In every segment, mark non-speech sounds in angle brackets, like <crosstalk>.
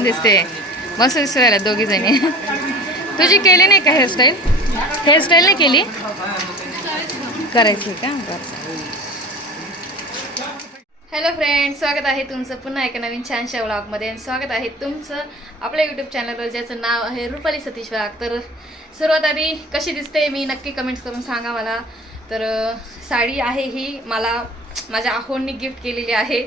छान दिसते. मस्त दिसू राहिला दोघी जणी. तुझी केली नाही का हेअरस्टाईल हेअरस्टाईल नाही केली? करायची का? हॅलो फ्रेंड स्वागत आहे तुमचं पुन्हा एका नवीन छानशा व्लॉगमध्ये आणि स्वागत आहे तुमचं आपल्या यूट्यूब चॅनलवर ज्याचं नाव आहे रुपाली सतीश वाघ. तर सर्वात आधी कशी दिसते मी नक्की कमेंट्स करून सांगा मला. तर साडी आहे ही मला माझ्या आहोंनी गिफ्ट केलेली आहे.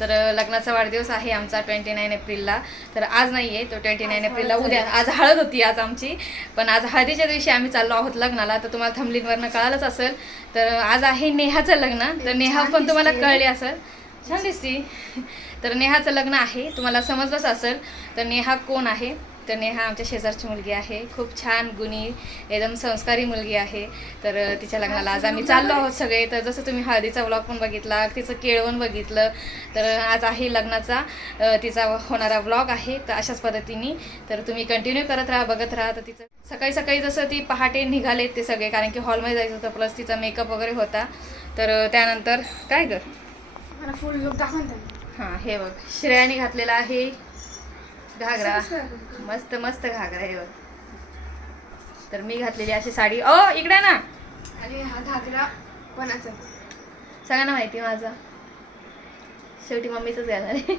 तर लग्नाचा वाढदिवस आहे आमचा ट्वेंटी नाईन एप्रिलला. तर आज नाही आहे तो ट्वेंटी नाईन एप्रिलला उद्या आज हळद होती आज आमची. पण आज हळदीच्या दिवशी आम्ही चाललो आहोत लग्नाला. तर तुम्हाला थमलींवरनं कळालंच असेल. तर आज आहे नेहाचं लग्न. तर नेहा पण तुम्हाला कळली असेल. छान दिसती. तर नेहाचं लग्न आहे. तुम्हाला समजलंच असेल. तर नेहा कोण आहे? तर नेहा आमच्या शेजारची मुलगी आहे. खूप छान गुणी एकदम संस्कारी मुलगी आहे. तर तिच्या लग्नाला आज आम्ही चाललो आहोत सगळे. तर जसं तुम्ही हळदीचा व्लॉग पण बघितला तिचं केळवण बघितलं तर आज आहे लग्नाचा तिचा होणारा व्लॉग आहे. तर अशाच पद्धतीने तर तुम्ही कंटिन्यू करत राहा बघत राहा. तर तिचं सकाळी सकाळी जसं ती पहाटे निघालेत ते सगळे कारण की हॉलमध्ये जायचं होतं प्लस तिचा मेकअप वगैरे होता. तर त्यानंतर काय ग? मला फुल लुक दाखवून हां हे बघ. श्रेयाने घातलेला आहे. घागरा. मस्त मस्त घागरा आहे बघ. तर मी घातलेली अशी साडी. ओ इकडे ना. आणि हा घागरा कोणाचा? सगळ्यांना माहिती माझा. शेवटी मम्मीच घालणार आहे.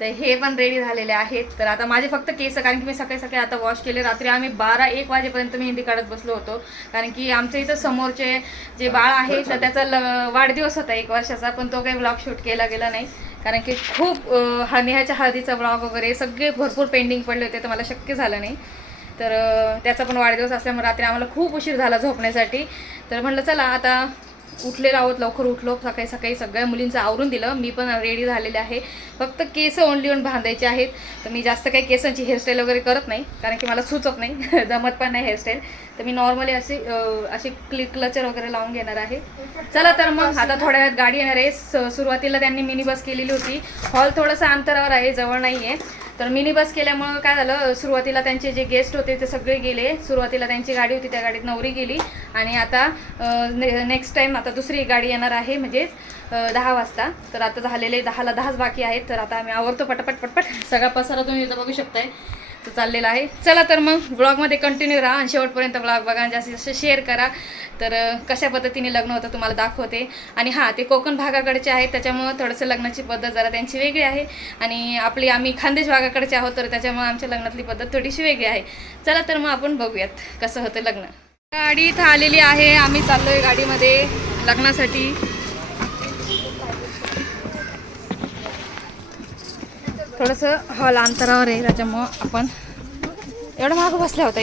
तर हे पण रेडी झालेले आहेत. तर आता माझे फक्त केस कारण की मी सकाळी सकाळी आता वॉश केले. रात्री आम्ही बारा एक वाजेपर्यंत मेहंदी काढत बसलो होतो. कारण की आमच्या इथं समोरचे जे बाळ आहे तर त्याचा वाढदिवस होता एक वर्षाचा पण तो काही ब्लॉग शूट केला गेला नाही. कारण की खूप हा नेहाच्या हळदीचा ब्लॉग वगैरे सगळे भरपूर पेंडिंग पडले होते तर मला शक्य झालं नाही. तर त्याचा पण वाढदिवस असल्यामुळे रात्री आम्हाला खूप उशीर झाला झोपण्यासाठी. तर म्हटलं चला आता उठलेलो आहोत लवकर उठलो. सकाळी सकाळी सगळ्या मुलींचं आवरून दिलं. मी पण रेडी झालेले आहे. फक्त केस ओनली ओन बांधायचे आहेत. तर मी जास्त काही केसांची हेअरस्टाईल वगैरे करत नाही कारण की मला सुचत नाही. <laughs> जमत पण नाही हेअरस्टाईल तर मी नॉर्मली असे असे क्लि क्लचर वगैरे लावून घेणार आहे. चला तर मग आता थोड्या वेळात गाडी येणार आहे. स- सुरुवातीला त्यांनी मिनी बस केलेली होती. हॉल थोडंसं अंतरावर आहे जवळ नाही आहे तर मिनी बस केल्यामुळं काय झालं सुरुवातीला त्यांचे जे गेस्ट होते ते सगळे गेले. सुरुवातीला त्यांची गाडी होती त्या गाडीत नवरी गेली. आणि आता नेक्स्ट टाईम आता दुसरी गाडी येणार आहे म्हणजेच दहा वाजता. तर आता झालेले दहाला दहाच बाकी आहेत. तर आता आम्ही आवरतो पटपट पटपट. सगळा पसारा तुम्ही इथं बघू शकताय. तर चाललेला आहे. चला तर मग ब्लॉगमध्ये कंटिन्यू राहा आणि शेवटपर्यंत ब्लॉग बघा आणि जास्तीत जास्त शेअर करा. तर कशा पद्धतीने लग्न होतं तुम्हाला दाखवते. आणि हां ते कोकण भागाकडचे आहेत त्याच्यामुळं थोडंसं लग्नाची पद्धत जरा त्यांची वेगळी आहे. आणि आपली आम्ही खानदेश भागाकडचे आहोत तर त्याच्यामुळं आमच्या लग्नातली पद्धत थोडीशी वेगळी आहे. चला तर मग आपण बघूयात कसं होतं लग्न. गाडी इथं आलेली आहे आम्ही चाललोय गाडीमध्ये लग्नासाठी. थोडंसं हॉल अंतरावर आहे त्याच्यामुळं आपण एवढं मागं बसल्या होता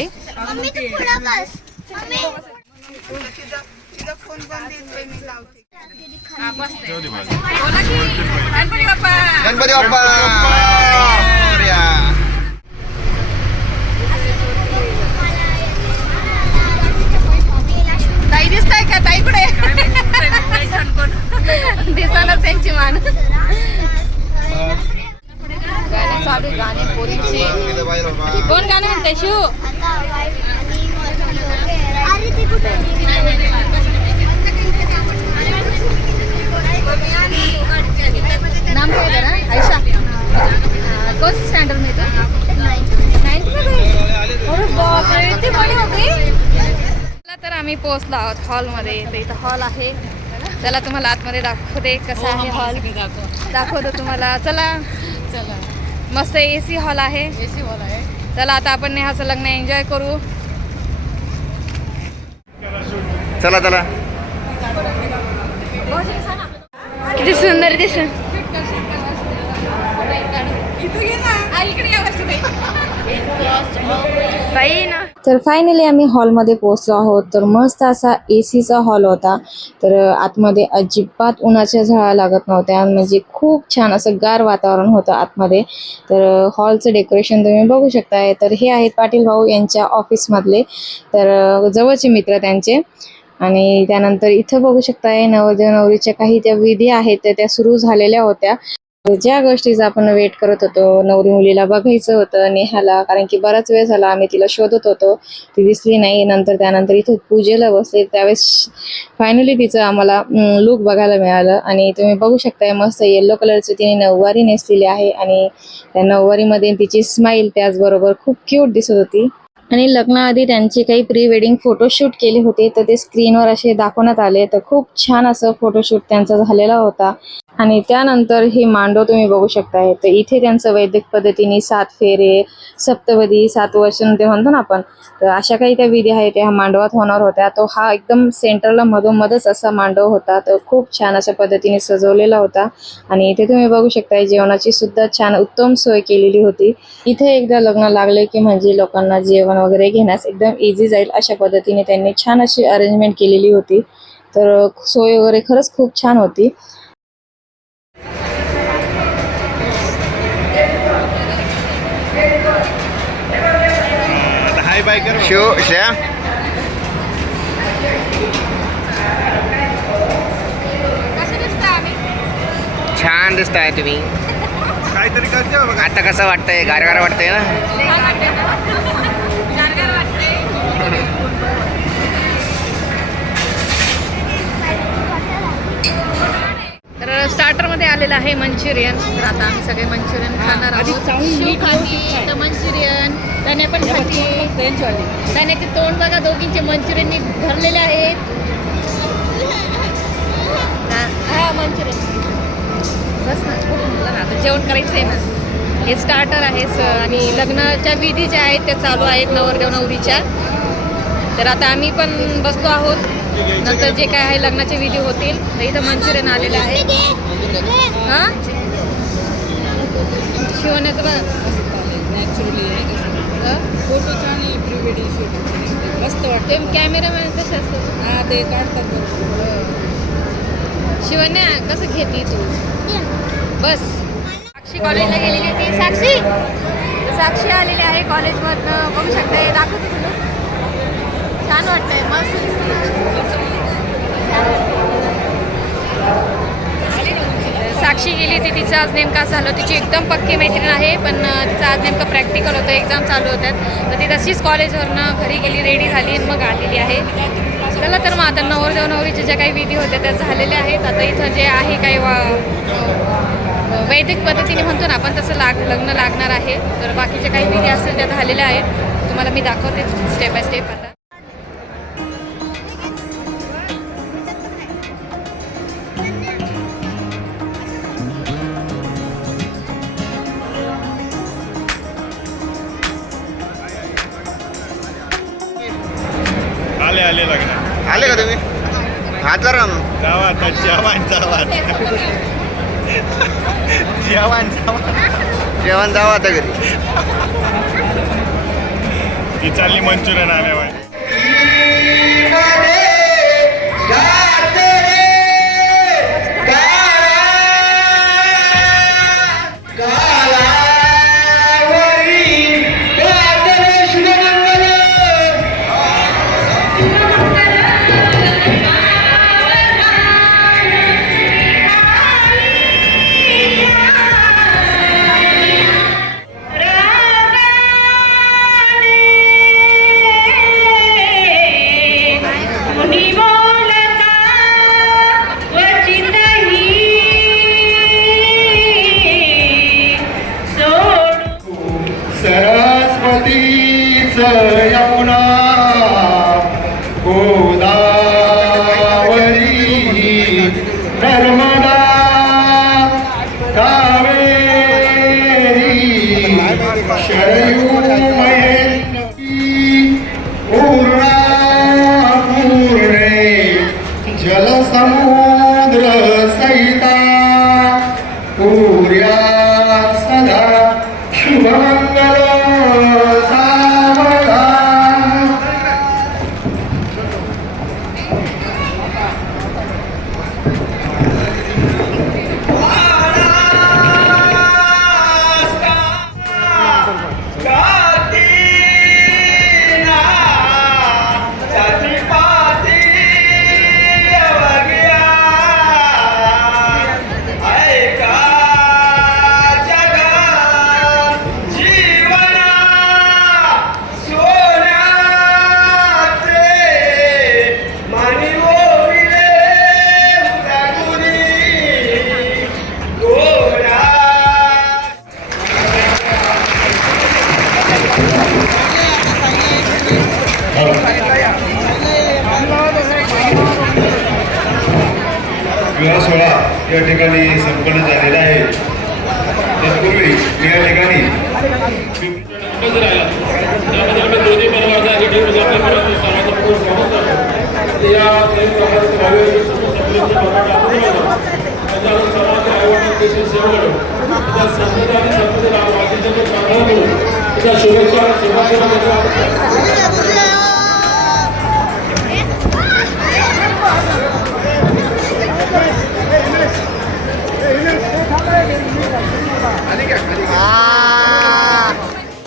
गणपती बाप्पा. ताई दिसताय का? ताई कुठे? दिसणार त्यांची मान गाणे चालू आहे, गाणे पोरींचे इथं बाहेर उभा. कोण शिव. नाम काय कोण स्टँडर्ड में हो चला तर आम्ही पोहोचलो आहोत हॉलमध्ये. तर इथं हॉल आहे. चला तुम्हाला आतमध्ये दाखवते कसा आहे हॉल. दाखवतो तुम्हाला. चला. चला. मस्त ए सी हॉल आहे. ए सी हॉल आहे. चला आता आपण नेहाचं लग्न एन्जॉय करू. चला चला. किती सुंदर दिसून तर फायनली आम्ही हॉलमध्ये पोहोचलो आहोत. तर मस्त असा ए सीचा हॉल होता. तर आतमध्ये अजिबात उन्हाच्या झळा लागत नव्हत्या. म्हणजे खूप छान असं गार वातावरण होतं आतमध्ये. तर हॉलचं डेकोरेशन तुम्ही बघू शकताय. तर हे आहेत पाटील भाऊ यांच्या ऑफिसमधले तर जवळचे मित्र त्यांचे. आणि त्यानंतर इथं बघू शकताय नवरदेव नवरीच्या काही त्या विधी आहेत त्या त्या सुरू झालेल्या होत्या. ज्या गोष्टीचा आपण वेट करत होतो नवरी मुलीला बघायचं होतं नेहाला कारण की बराच वेळ झाला आम्ही तिला शोधत होतो. ती दिसली नाही नंतर त्यानंतर इथे पूजेला बसले. त्यावेळेस फायनली तिचं आम्हाला लुक बघायला मिळालं. आणि तुम्ही बघू शकताय मस्त येल्लो कलरची तिने नऊवारी नेसलेली आहे. आणि त्या नऊवारीमध्ये तिची स्माईल त्याचबरोबर खूप क्यूट दिसत होती. आणि लग्नाआधी त्यांचे काही प्री वेडिंग फोटोशूट केले होते. तर ते स्क्रीनवर असे दाखवण्यात आले. तर खूप छान असं फोटोशूट त्यांचा झालेला होता. आणि त्यानंतर हे मांडव तुम्ही बघू शकताय. तर इथे त्यांचं वैदिक पद्धतीने सात फेरे सप्तपदी सात वचन ते म्हणतो ना आपण. तर अशा काही त्या विधी आहेत त्या ह्या मांडवात होणार होत्या. तो हा एकदम सेंटरला मधोमधच असा मांडव होता. तर खूप छान अशा पद्धतीने सजवलेला होता. आणि इथे तुम्ही बघू शकताय जेवणाची सुद्धा छान उत्तम सोय केलेली होती. इथे एकदा लग्न लागले की म्हणजे लोकांना जेवण वगैरे घेण्यास एकदम इझी जाईल अशा पद्धतीने त्यांनी छान अशी अरेंजमेंट केलेली होती. तर सोय वगैरे खरंच खूप छान होती. हाय बाय कर शिव श्रेया छान दिसताय तुम्ही. काहीतरी करते आता कसं वाटतंय? गारगार वाटतंय ना? तर स्टार्टरमध्ये आलेलं आहे मंचुरियन. तर आता आम्ही सगळे मंचुरियन खाणार आहोत. तर मंचुरियन त्याने पण खाती. त्याण्याचे तोंड बघा दोघींचे मंचुरियननी भरलेले आहेत. हा- मंचुरियन. बस ना आता जेवण करायचं आहे ना. हे स्टार्टर आहे स- आणि लग्नाच्या विधी ज्या आहेत त्या चालू आहेत नवरदेव नवरीच्या. तर आता आम्ही पण बसलो आहोत. नंतर जे काय आहे लग्नाचे विधी होतील. तर इथं मंचुरियन आलेलं आहे. हां? शिवण्याचं हं? प्री वेडिंग शूट मस्त वाटतं. ते कॅमेरामॅन कसे असतात? हा ते काढतात. शिवण्या कसं घेते तू? बस. साक्षी कॉलेजला गेलेली होती. साक्षी? साक्षी आलेली आहे कॉलेजमधनं बघू शकता दाखवते तुला. छान वाटतंय. मस्त साक्षी गेली ती तिचं आज नेमका असं झालं तिची एकदम पक्की मैत्रीण आहे पण तिचं आज नेमकं प्रॅक्टिकल होतं एक्झाम चालू होत्यात. तर ती तशीच कॉलेजवरनं घरी गेली रेडी झाली आणि मग आलेली आहे. चला तर मग आता नवरदेव नवरीचे ज्या काही विधी होत्या त्या झालेल्या आहेत. आता इथं जे आहे काही वा वैदिक पद्धतीने म्हणतो ना आपण तसं लाग लग्न लागणार आहे. तर बाकीच्या काही विधी असतील त्या झालेल्या आहेत. तुम्हाला मी दाखवते स्टेप बाय स्टेप आता. हात जरा ना. जावा आता जेवण जावा जेवण जावा जेवण जावं आता घरी. ती चालली मंचुरियन आल्यावर.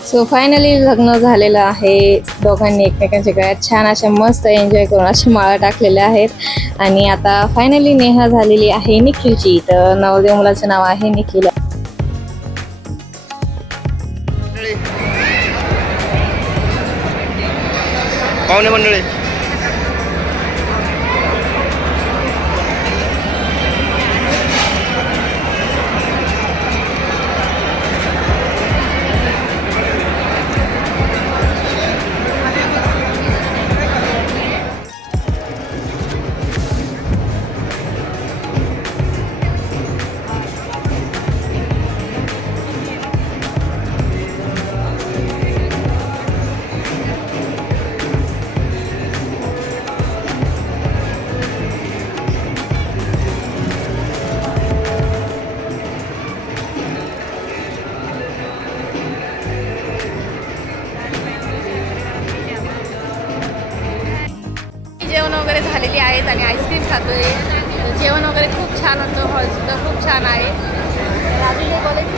सो फायनली लग्न झालेलं आहे. दोघांनी एकमेकांच्या गळ्यात छान अशा मस्त एन्जॉय करून अशा माळा टाकलेल्या आहेत. आणि आता फायनली नेहा झालेली आहे निखिलची. तर नवदेव मुलाचं नाव आहे निखिल. पाहुणे मंडळी. जेवण वगैरे झालेली आहेत आणि आईस्क्रीम खातोय. जेवण वगैरे खूप छान होतं हॉल सुद्धा खूप छान आहे. तर अजून काही बोलायचं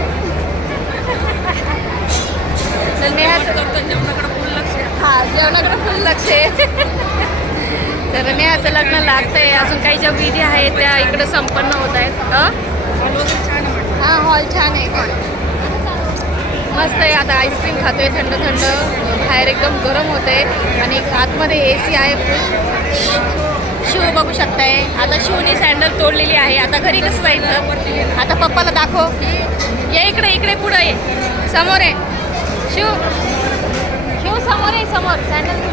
तर नेहाचं हा जेवणाकडे फुल लक्ष आहे. तर नेहाचं लग्न लागतंय अजून काही ज्या विधी आहेत त्या इकडे संपन्न होत आहेत. हां हॉल छान आहे मस्त आहे आता आईस्क्रीम खातोय थंड थंड. बाहेर एकदम गरम होत आहे आणि आतमध्ये ए सी आहे. शिव बघू शकताय. आता शिवनी सँडल तोडलेली आहे. आता घरी कसं जायचं? आता पप्पाला दाखव. ये इकडे इकडे पुढं ये. समोर आहे शिव. शिव समोर आहे समोर. सँडल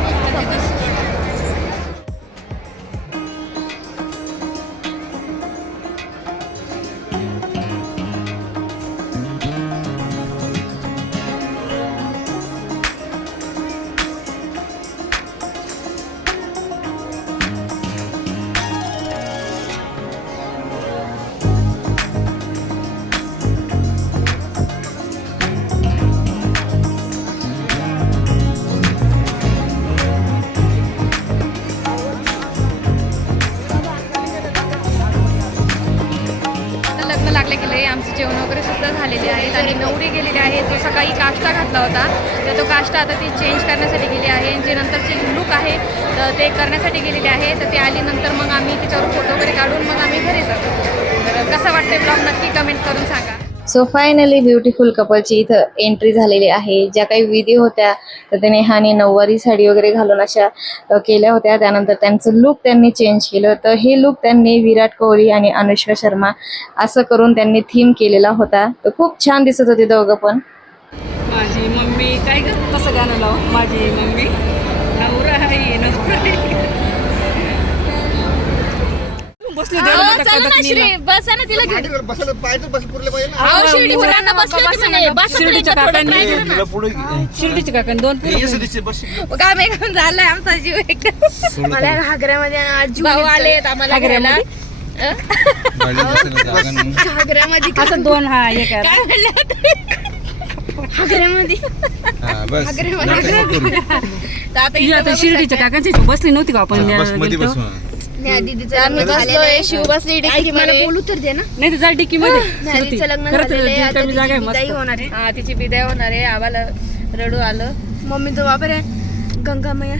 आहेत गेलेली आहे. जो सकाळी काष्टा घातला होता. तर तो काष्टा आता ती चेंज करण्यासाठी गेली आहे. जे नंतरचे लुक आहे तर ते करण्यासाठी गेलेले आहे. तर ते आली नंतर मग आम्ही त्याच्यावर फोटो वगैरे काढून मग आम्ही घरी जातो. तर कसं वाटतं ब्लॉग नक्की कमेंट करून सांगा. सो फायनली ब्युटिफुल कपलची इथं एंट्री झालेली आहे. ज्या काही विधी होत्या तर त्याने हानी नऊवारी साडी वगैरे घालून अशा केल्या होत्या. त्यानंतर त्यांचं लुक त्यांनी चेंज केलं. तर हे लुक त्यांनी विराट कोहली आणि अनुष्का शर्मा असं करून त्यांनी थीम केलेला होता. तर खूप छान दिसत होते दोघं पण. माझी मम्मी काय कसं गाणं लाव? माझी मम्मी. बसली देवाला टाकतात नीला. बस ना तिला घेऊन. बसलं पाहिजे बस पुरले पाहिजे अहो, शिर्डी बसले होते म्हणे. बसा तर शिर्डीच्या इथं थोडं काकांनी. try करा ना. शिर्डीचे काका दोन पोरं मग आम्ही एकदम झालाय आमचा जीव एकदम मला घागऱ्यामध्ये जीव भाऊ येतोय. आलेत आम्हाला घ्यायला. घागऱ्यामध्ये असं दोन हा एक आहे. काय म्हणलं घागऱ्यामध्ये? तर आता ही इथं शिर्डीच्या. काकांची बसली नव्हती का आपण? न्या दीदीचं आम्ही लग्न झालेलं बसलोय आहे. शिव बसली ऐक, डिक्की मला बोलू तर दे ना. नाही तर जा डिक्की मध्ये. न्यादीचं लग्न खरंच झालेलं आहे. आता रिकामी जागा आहे तिची मस्त. होणार आहे. हा तिची बिदाय होणार आहे. आम्हाला रडू आलं. मम्मी तो बापर आहे गंगा मैया.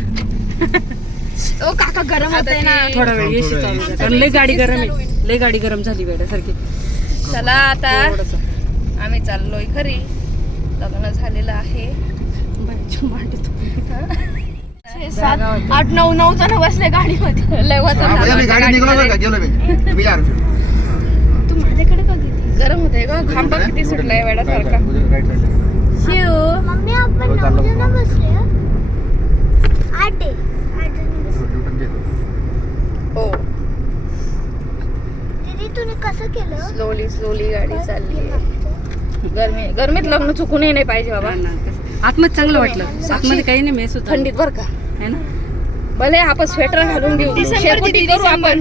ओ काका गरम होत आहे ना. थोडा वेळ एसी चालू आहे. कारण लय गाडी गरम आहे. लय गाडी गरम झाली वेड्यासारखी. चला आता थोडंसं. आम्ही चाललोय घरी. लग्न झालेलं आहे. बाईच्या मांडीत. छे, सात आठ नऊ नऊ जण बसले गाडीमध्ये. लय वजन हा, झालं मी होतं गाडी निघालो बरं का? गाडीमध्ये. गेलो मी. तुम्ही या आमच्या. तू माझ्याकडे का घेते गरम होतंय ग. खांबा किती सुटलाय वेळासारखा. राईट साईडला. शिव. मम्मी आपण हो, चाललो. नऊ जण बसले. हं? आठ आहे. आठ जण बसले. लुटून गेलो. हो. दीदी कसं केलं? स्लोली स्लोली गाडी चालली. गरमी गरमीत लग्न चुकूनही नाही पाहिजे बाबा. आतमध्ये चांगलं वाटलं. आतमध्ये काही नाही मेस होता. थंडीत बरं का? है ना? भले आपण स्वेटर घालून घेऊ शेकोटी करू आपण.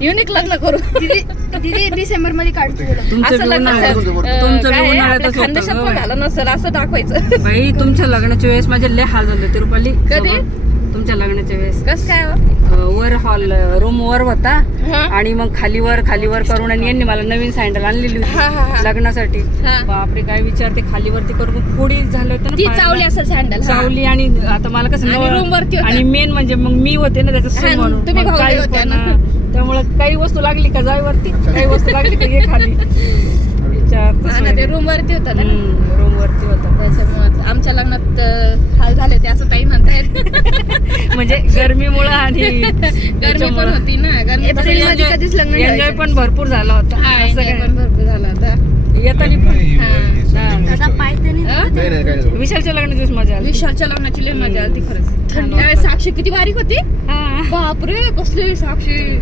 युनिक लग्न करू. दीदी डिसेंबरमध्ये काढतो असं लग्न खानदेशात पण. झालं नसेल असं दाखवायचं. बाई तुमच्या लग्नाच्या वेळेस माझे लय हाल झाले तिरुपल्ली कधी? तुमच्या लग्नाच्या वेळेस. कस काय हो? वर हॉल रूम वर होता. आणि मग खाली वर खाली वर करून आणि यांनी मला नवीन सँडल आणलेली. होती लग्नासाठी. बापरे काय विचारते खाली वरती करून फोडी झालं होतं ना. चावली असेल सँडल चावली आणि आता मला कसं room वरती. आणि मेन म्हणजे मग मी होते ना त्याचं हा, म्हणून. हा. त्यामुळे काही वस्तू लागली का जाय वरती काही वस्तू लागली का ये खाली विचार हा ते रूम वरती होता ना. रूम वरती होता. त्याच्यामुळे आमच्या लग्नात हाल झाले ते असं काही म्हणतायत. <laughs> म्हणजे गरमीमुळे आणि <laughs> गरमी पण होती ना गरमी एन्जॉय. पण भरपूर झाला होता. हा असं enjoy काय? पण भरपूर झाला होता. येताना पण. विशालच्या लग्नाची दिवस मजा आली. विशालच्या लग्नाची लय मजा आली खरंच. थंडी. साक्षी किती बारीक होती? हा. बापरे कसली साक्षी.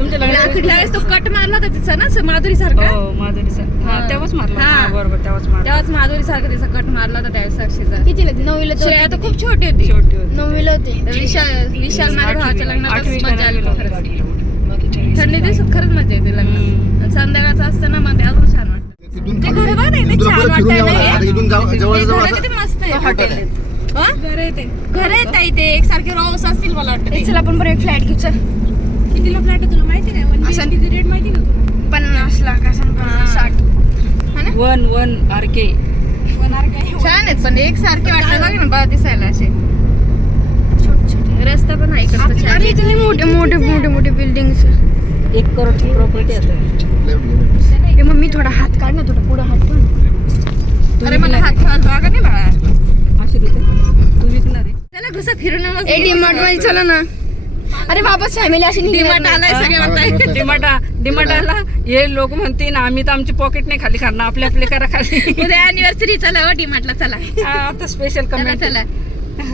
तुमच्या दिवशी- तो कट मारला होता तिचा ना असं माधुरी सारखा? हो माधुरी सर. तेव्हाच मारला हा. हा बरोबर तेव्हाच मारला तेव्हाच माधुरी सारखा तिचा कट मारला होता त्यावेळेस साक्षीचा. कितीला होती? नववीला तर श्रेया होती. तर खूप छोटी होती. छोटी होती. नववीला होती. विशाल विशाल माझ्या भावाच्या लग्नात आठवी मजा आली का खरंच. नववीला? थंडी दिवसात खरंच मजा येते लग्न आणि संध्याकाळचं असतं ना मग ते अजून छान वाटतं. तिथून ते खाली- घर बघ ना, इथे तुला छान परत फिरून वाटायला. यावं लागेल. आता इथून जाऊ- जवळ ते जवळ घरं असं- किती मस्त आहे. हॉटेल आहे. घर आहे ते. घर आहेत ताई ते. एकसारखे रोज असतील मला वाटतं ते. चल आपण बरं एक फ्लॅट घेऊ चल. कितीला फ्लॅट आहे तुला माहिती नाही? वन असं- किती रेट माहिती का तुला? पन्नास लाख असं पन्नास साठ. वन वन आर के छान आहेत पण एकसारखे वाटतात बघ ना बा दिसायला असे. छोटे छोटे. रस्ता पण आहे इकडचं छान. अरे इथे लय मोठे मोठे मोठे मोठे बिल्डिंग्स एक करोडची प्रॉपर्टी आता ए मम्मी थोडा हात काढ ना थोडा पुढे हात काढ. अरे मला हात ठेवायला जागा नाही बाळा. अशी रुपये. तू विकणार आहे. त्याला घुसा फिरून ए डीमार्टमध्ये चला ना. अरे बाबा फॅमिली अशी नाही. आलाय सगळे म्हणताय डिमाटा डिमाटाला हे लोक म्हणतील आम्ही तर आमची पॉकेट नाही खाली करणार आपले आपले करा खाली उद्या अॅनिव्हर्सरी चला हो डिमार्टला चला. हा, आता स्पेशल चला कमेंट चला.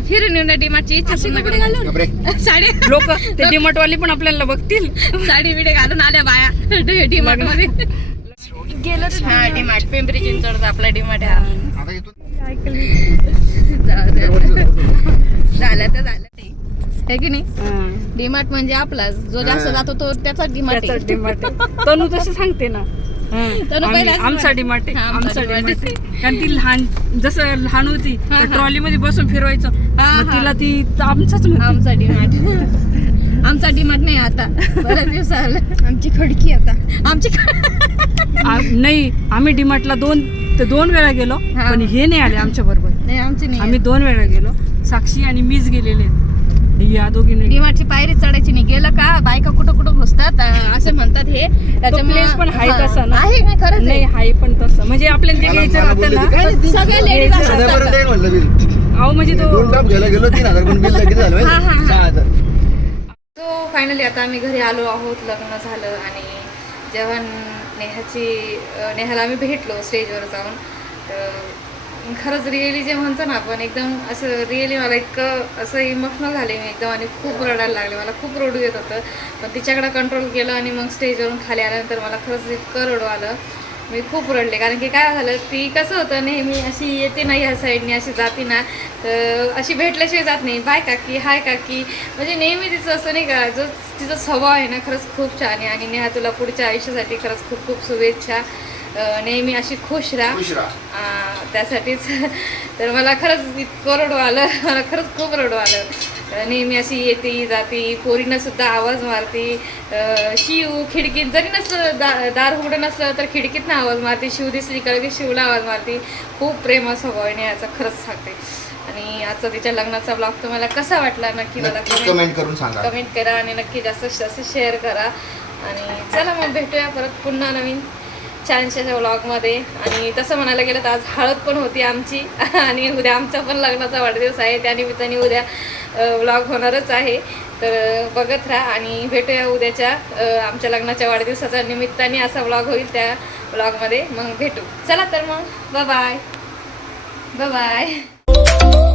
फिरून येऊन डिमार्टची इच्छा. साडी लोक ते डिमार्ट वाले पण आपल्याला बघतील. साडी बिडे घालून आल्या बाया. डिमार्टमध्ये गेलं तर हा डिमार्ट पिंपरी चिंचवडचा आपला डिमार्ट आहे. हा. झालं तर झालं. आहे की नाही? डीमार्ट म्हणजे आपला जो जास्त. जातो तो त्याचा डीमार्ट डिमार्ट तनु तसं सांगते ना. तनु आमचा. डिमार्ट आमचा कारण ती लहान जसं लहान होती. ट्रॉली मध्ये बसून फिरवायचं. मग. तिला ती आमचाच आमचा डीमार्ट आमचा डीमार्ट नाही आता. बऱ्याच दिवस झालं आमची खडकी आता. आमची नाही आम्ही डिमार्टला दोन ते दोन वेळा गेलो. पण हे नाही आले आमच्या बरोबर नाही आमची नाही आम्ही दोन वेळा गेलो. साक्षी आणि मीच गेलेले. या दोघी नाही डीमार्टची पायरी चढायची नाही गेलं का बायका कुठं कुठं घुसतात असं म्हणतात हे त्याच्यामुळे- पण आहे हा. तसा ना? आहे नाही खरंच नाही. हाय पण तसं म्हणजे आपल्याला जे घ्यायचं राहतं ना सगळे लेडीज अहो म्हणजे दोन तो टॉप घ्यायला गेलो तीन हजार पण बिल किती झालं हा, हा, माहिती? हा. सहा हजार तो फायनली आता आम्ही घरी आलो आहोत लग्न झालं आणि जेव्हा नेहाची नेहाला आम्ही भेटलो स्टेजवर जाऊन तर खरंच रिअली जे म्हणतो ना आपण एकदम असं रिअली मला इतकं असं इमोशनल झाले मी एकदम आणि खूप रडायला लागले. मला खूप रडू येत होतं. पण तिच्याकडं कंट्रोल केलं आणि मग स्टेजवरून खाली आल्यानंतर मला खरंच इतकं रडू आलं. मी खूप रडले. कारण की काय झालं ती कसं होतं नेहमी अशी येते ना ह्या साईडने अशी जाते ना. तर अशी भेटल्याशिवाय जात नाही. बाय काकी हाय काकी. म्हणजे नेहमी तिचं असं नाही का जो तिचा स्वभाव आहे ना खरंच खूप छान आहे. आणि नेहा तुला पुढच्या आयुष्यासाठी खरंच खूप खूप शुभेच्छा. नेहमी अशी खुश राहा. त्यासाठीच. तर मला खरंच इतकं रडू आलं. मला खरंच खूप रडू आलं. नेहमी अशी येते जाते पोरीनं सुद्धा आवाज मारते. शिव खिडकीत जरी नसलं दा दार उघडं नसलं तर खिडकीतनं आवाज मारते. शिव दिसली कळ की शिवला आवाज मारते. खूप प्रेम स्वभाव आहे याचा खरंच सांगते. आणि आजचा तिच्या लग्नाचा ब्लॉग तुम्हाला कसा वाटला नक्की मला कमेंट करून सांगा. कमेंट करा आणि नक्की जास्तीत जास्त शेअर करा. आणि चला मग भेटूया परत पुन्हा नवीन छानशा व्लॉगमध्ये आणि तसं म्हणायला गेलं तर आज हळद पण होती आमची. <laughs> आणि उद्या आमचा पण लग्नाचा वाढदिवस आहे. त्यानिमित्ताने उद्या व्लॉग होणारच आहे. तर बघत राहा आणि भेटूया उद्याच्या आमच्या लग्नाच्या वाढदिवसाच्या निमित्ताने असा व्लॉग होईल त्या व्लॉगमध्ये मग भेटू. चला तर मग. Bye bye bye